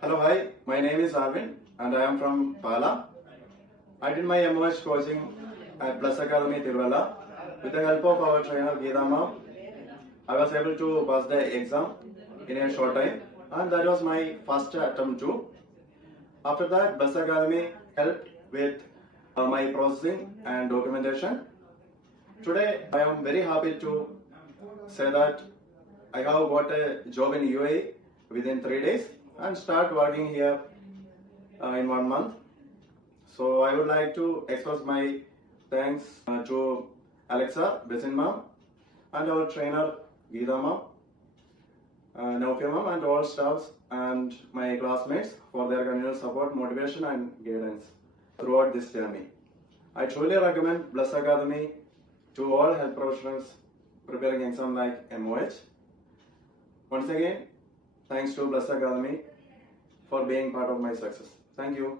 Hello, hi. My name is Arvind and I am from Pala. I did my MOH coaching at Plus Academy Tiruvalla. With the help of our trainer Geeta ma'am, I was able to pass the exam in a short time, and that was my first attempt too. After that, Plus Academy helped with my processing and documentation. Today, I am very happy to say that I have got a job in UAE within 3 days and start working here in 1 month. So I would like to express my thanks to Alexa, Besin ma'am, and our trainer Geeta ma'am, Naufia ma'am, and all staffs and my classmates for their continuous support, motivation, and guidance throughout this journey. I truly recommend Bless Academy to all health professionals preparing exam like MOH. Once again, thanks to Bless Academy for being part of my success. Thank you.